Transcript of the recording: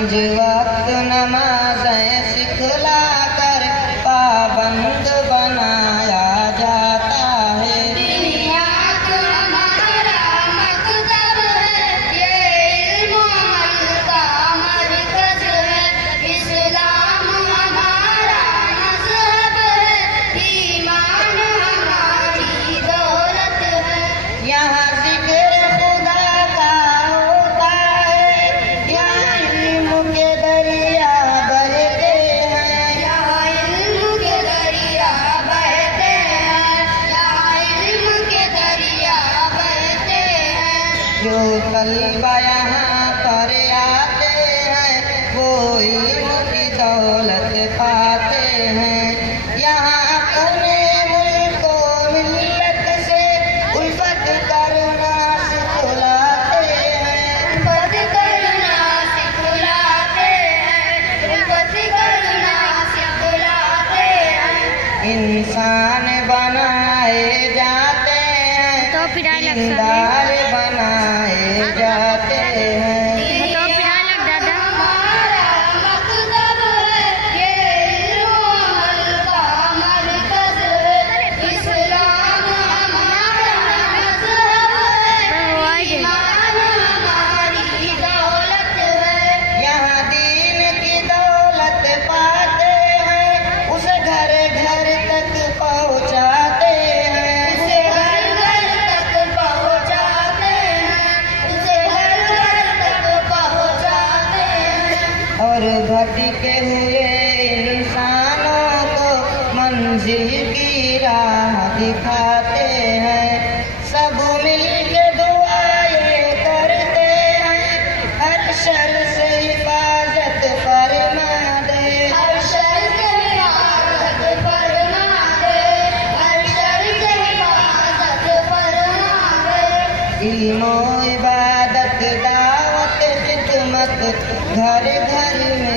5 वक्त नमाज़ें सिखला कर पाबंद बनाया जाता है। दुनिया तो हमारा मकतब है, ये इल्म अमल का मरकज़ है। इस्लाम हमारा मज़हब है, ईमान हमारी दौलत है। यहाँ ज़िक्र खुदा का होता है, यहाँ इल्म के दरिया बहते हैं। यहाँ इल्म के दरिया बहते हैं, यहाँ इल्म के दरिया बहते हैं। जो तलबा यहाँ पर आते हैं वो इल्म की दौलत पाते हैं। यहाँ अपने मुल्क व मिल्लत से उल्फत करना सिखलाते हैं। उल्फत करना सिखलाते हैं, उल्फत करना सिखलाते हैं। इंसान बनाए जाते हैं, दीनदार बनाए जाते हैं। हमारा मकतब है, ये इल्म अमल का मरकज़ है। इस्लाम हमारा मज़हब है, ईमान हमारी दौलत है। यहाँ दीन की दौलत पाते हैं, उसे घर घर तक पहुँचाते हैं। उसे घर घर तक पहुँचाते हैं, उसे घर घर तक पहुँचाते हैं। और भटके हुए इंसानों को मंजिल की राह दिखाते हैं। सब मिल के दुआएं करते हैं, हर शर से हिफाजत फरमा दे। हर शर से हिफाजत फरमा दे, हर शर से हिफाजत फरमा दे। इल्म इबादत दावत खिदमत घर घर में